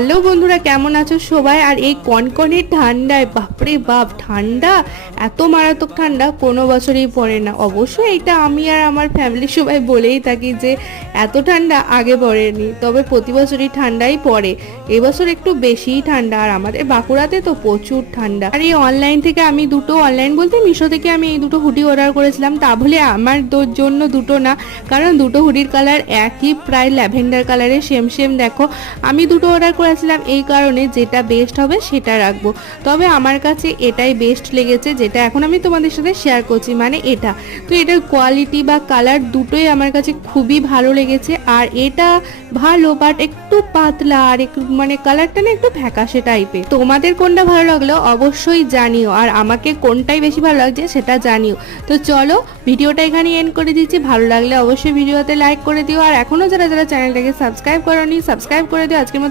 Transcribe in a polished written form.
Hello বন্ধুরা, কেমন আছো সবাই? আর এই কনকনে ঠান্ডায় বাপরে বাপ, ঠান্ডা এত মারাত্মক ঠান্ডা কোনো বছরই পড়ে না। অবশ্যই এটা আমি আর আমার ফ্যামিলির সবাই বলেই থাকি যে এত ঠান্ডা আগে পড়েনি, তবে প্রতি বছরই ঠান্ডাই পড়ে। এবছর একটু বেশিই ঠান্ডা, আর আমাদের বাঁকুড়াতে তো প্রচুর ঠান্ডা। আর এই অনলাইন থেকে আমি অনলাইন বলতে মিশো থেকে আমি এই দুটো হুডি অর্ডার করেছিলাম। তা বলে আমার জন্য দুটো না, কারণ দুটো হুডির কালার একই, প্রায় ল্যাভেন্ডার কালারের সেম সেম। দেখো, আমি দুটো অর্ডার করেছিলাম এই কারণে যেটা বেস্ট হবে সেটা রাখবো। তবে আমার কাছে এটাই বেস্ট লেগেছে, যেটা এখন আমি তোমাদের সাথে শেয়ার করছি, মানে এটা। তো এটার কোয়ালিটি বা কালার দুটোই আমার কাছে খুবই ভালো লেগেছে। আর এটা ভালো, বাট একটু পাতলা, আর একটু মানে কালারটা না একটু ফ্যাকাশে টাইপের। তোমাদের কোনটা ভালো লাগলো অবশ্যই জানিও, আর আমাকে কোনটাই বেশি ভালো লাগছে সেটা জানিও। তো চলো, ভিডিওটা এখানে এন্ড করে দিচ্ছি। ভালো লাগলে অবশ্যই ভিডিওতে লাইক করে দিও, আর এখনো যারা যারা চ্যানেলটাকে সাবস্ক্রাইব করোনি সাবস্ক্রাইব করে দিও। আজকের মতো